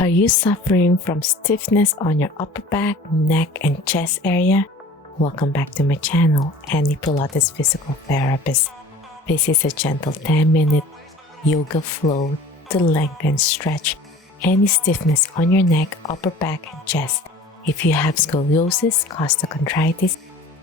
Are you suffering from stiffness on your upper back, neck, and chest area? Welcome back to my channel, Annie Pilates Physical Therapist. This is a gentle 10-minute yoga flow to lengthen and stretch any stiffness on your neck, upper back, and chest. If you have scoliosis, costochondritis,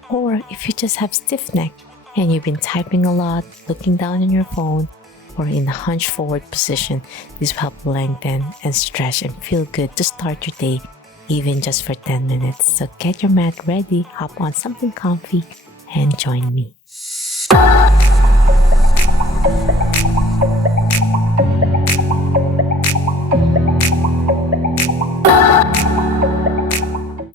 or if you just have stiff neck and you've been typing a lot, looking down on your phone, or in a hunched forward position, this will help lengthen and stretch and feel good to start your day, even just for 10 minutes. So get your mat ready, hop on something comfy, and join me.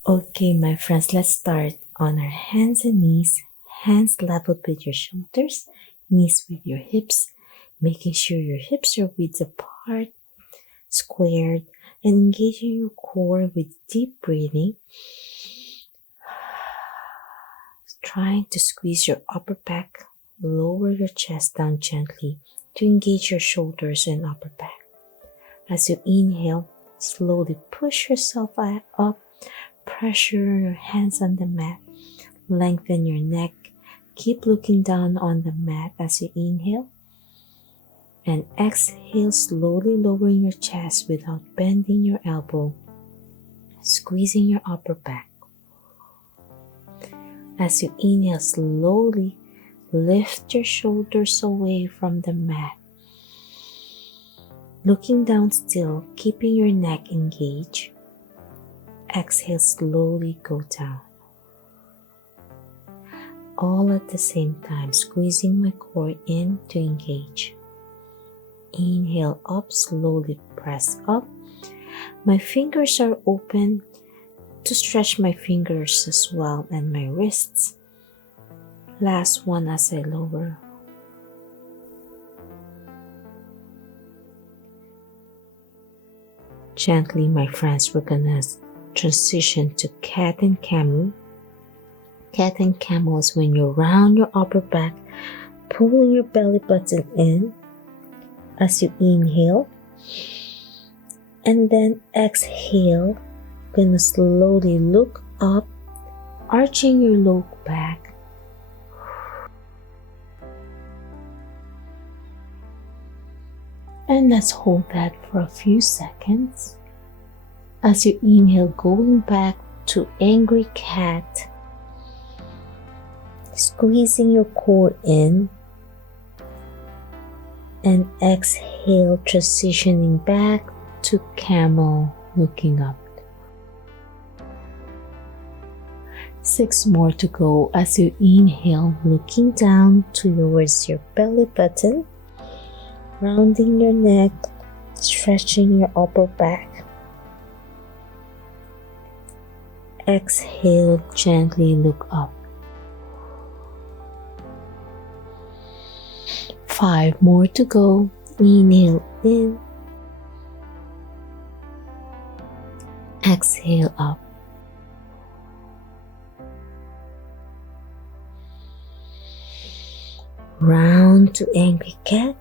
Okay, my friends, let's start on our hands and knees. Hands leveled with your shoulders, knees with your hips, making sure your hips are width apart, squared, and engaging your core with deep breathing. Trying to squeeze your upper back, lower your chest down gently to engage your shoulders and upper back. As you inhale, slowly push yourself up, pressure your hands on the mat, lengthen your neck, keep looking down on the mat as you inhale. And exhale, slowly lowering your chest without bending your elbow, squeezing your upper back. As you inhale, slowly lift your shoulders away from the mat. Looking down still, keeping your neck engaged. Exhale, slowly go down. All at the same time, squeezing my core in to engage. Inhale up, slowly press up. My fingers are open to stretch my fingers as well and my wrists. Last one as I lower. Gently, my friends, we're gonna transition to cat and camel. Cat and camel is when you round your upper back, pulling your belly button in as you inhale, and then exhale, gonna slowly look up, arching your low back. And let's hold that for a few seconds. As you inhale, going back to angry cat, squeezing your core in, and exhale, transitioning back to camel, looking up. 6 more to go as you inhale, looking down towards your belly button, rounding your neck, stretching your upper back. Exhale, gently look up. 5 more to go. Inhale in. Exhale up. Round to angry cat.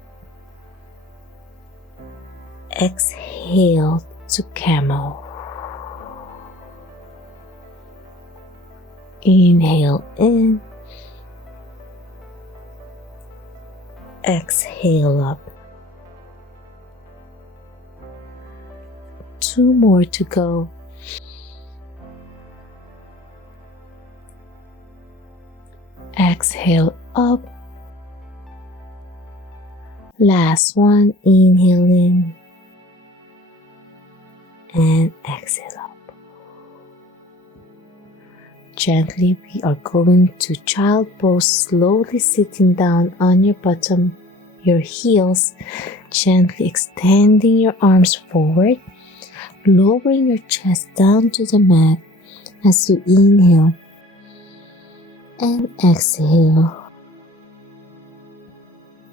Exhale to camel. Inhale in. Exhale up. 2 more to go. Exhale up. Last one, inhale in and exhale up. Gently, we are going to child pose, slowly sitting down on your bottom, your heels, gently extending your arms forward, lowering your chest down to the mat as you inhale and exhale.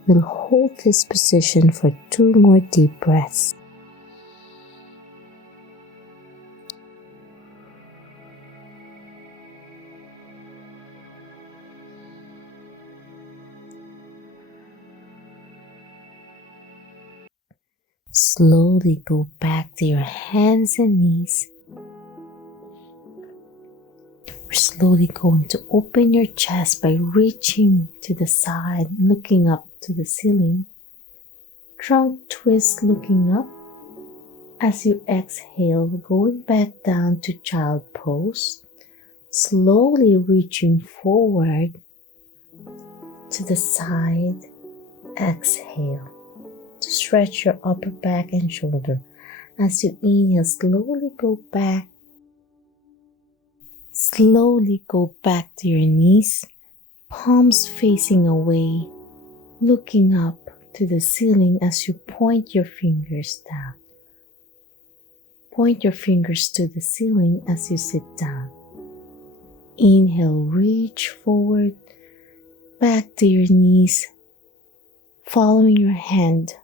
We'll hold this position for 2 more deep breaths. Slowly go back to your hands and knees. We're slowly going to open your chest by reaching to the side, looking up to the ceiling. Trunk twist looking up. As you exhale, going back down to child pose. Slowly reaching forward to the side. Exhale to stretch your upper back and shoulder. As you inhale, slowly go back. Slowly go back to your knees, palms facing away, looking up to the ceiling as you point your fingers down. Point your fingers to the ceiling as you sit down. Inhale, reach forward, back to your knees, following your hand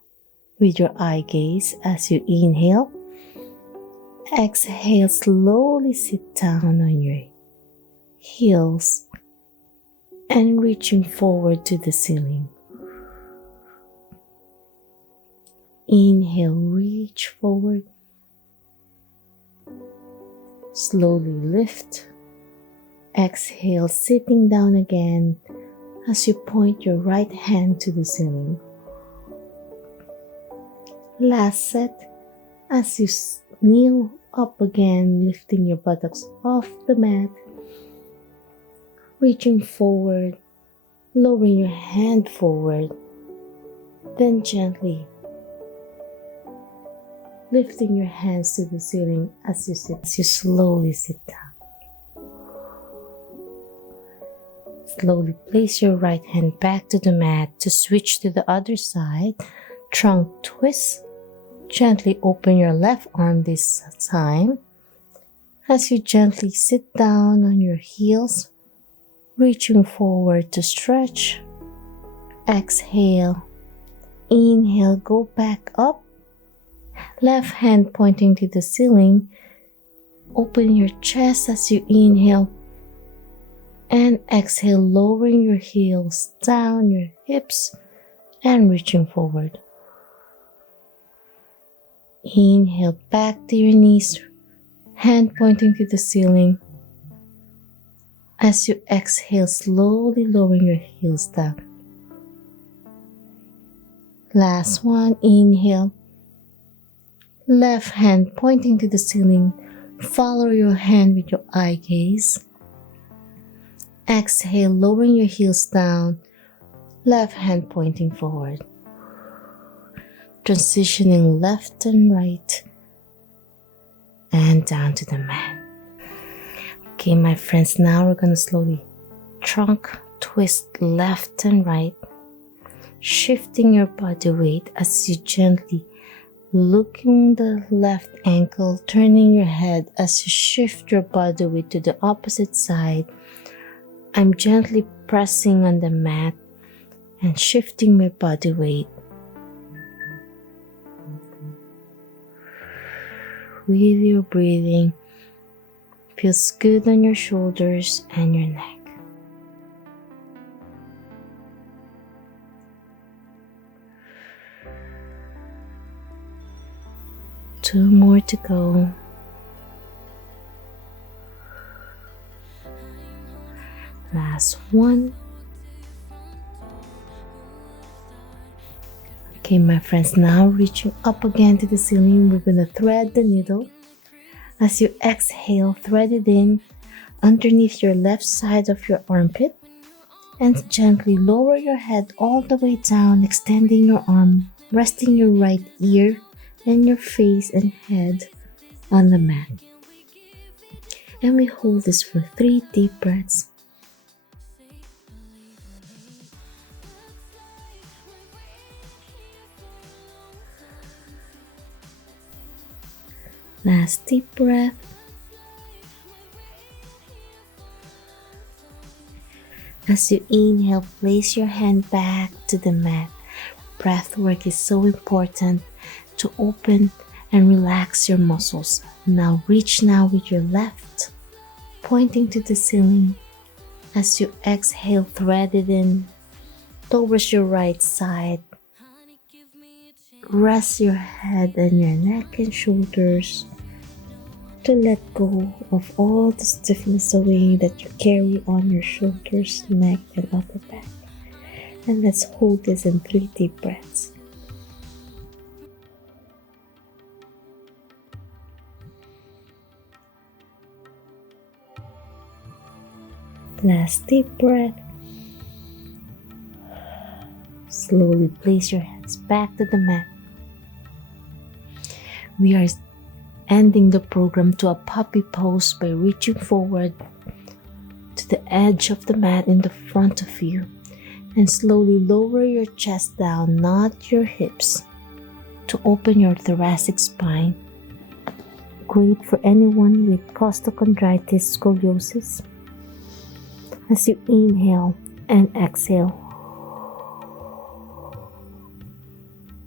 with your eye gaze as you inhale. Exhale, slowly sit down on your heels and reaching forward to the ceiling. Inhale, reach forward. Slowly lift. Exhale, sitting down again as you point your right hand to the ceiling. Last set, as you kneel up again, lifting your buttocks off the mat, reaching forward, lowering your hand forward, then gently lifting your hands to the ceiling as you slowly sit down. Slowly place your right hand back to the mat to switch to the other side. Trunk twist. Gently open your left arm this time as you gently sit down on your heels, reaching forward to stretch. Exhale. Inhale, go back up. Left hand pointing to the ceiling. Open your chest as you inhale. And exhale, lowering your heels down your hips and reaching forward. Inhale, back to your knees, hand pointing to the ceiling. As you exhale, slowly lowering your heels down. Last one, inhale. Left hand pointing to the ceiling. Follow your hand with your eye gaze. Exhale, lowering your heels down. Left hand pointing forward. Transitioning left and right and down to the mat. Okay, my friends, now we're going to slowly trunk twist left and right, shifting your body weight as you gently looking the left ankle, turning your head as you shift your body weight to the opposite side. I'm gently pressing on the mat and shifting my body weight. With your breathing, feels good on your shoulders and your neck. Two more to go. Last one. Okay, my friends, now reaching up again to the ceiling, we're going to thread the needle. As you exhale, thread it in underneath your left side of your armpit and gently lower your head all the way down, extending your arm, resting your right ear and your face and head on the mat. And we hold this for 3 deep breaths. Last deep breath. As you inhale, place your hand back to the mat. Breath work is so important to open and relax your muscles. Now reach now with your left, pointing to the ceiling. As you exhale, thread it in towards your right side. Rest your head and your neck and shoulders to let go of all the stiffness away that you carry on your shoulders, neck, and upper back. And let's hold this in 3 deep breaths. Last deep breath. Slowly place your hands back to the mat. We are ending the program to a puppy pose by reaching forward to the edge of the mat in the front of you and slowly lower your chest down, not your hips, to open your thoracic spine. Great for anyone with costochondritis, scoliosis. As you inhale and exhale.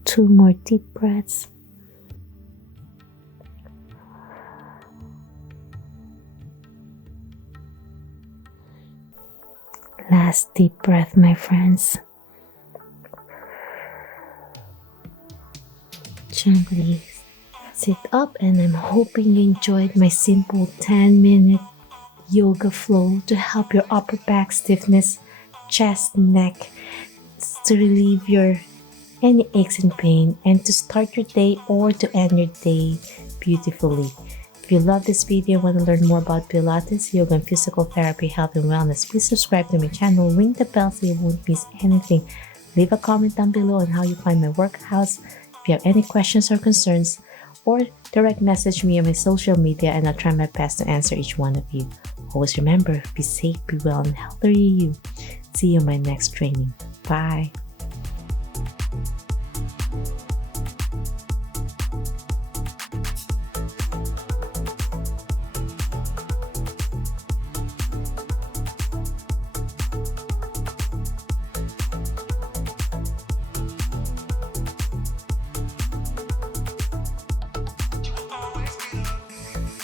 2 more deep breaths. Last deep breath, my friends. Gently sit up, and I'm hoping you enjoyed my simple 10-minute yoga flow to help your upper back stiffness, chest, neck, to relieve your any aches and pain, and to start your day or to end your day beautifully. If you love this video and want to learn more about Pilates, yoga, and physical therapy, health, and wellness, please subscribe to my channel, ring the bell so you won't miss anything. Leave a comment down below on how you find my workouts. If you have any questions or concerns, or direct message me on my social media, and I'll try my best to answer each one of you. Always remember, be safe, be well, and healthy you. See you in my next training. Bye.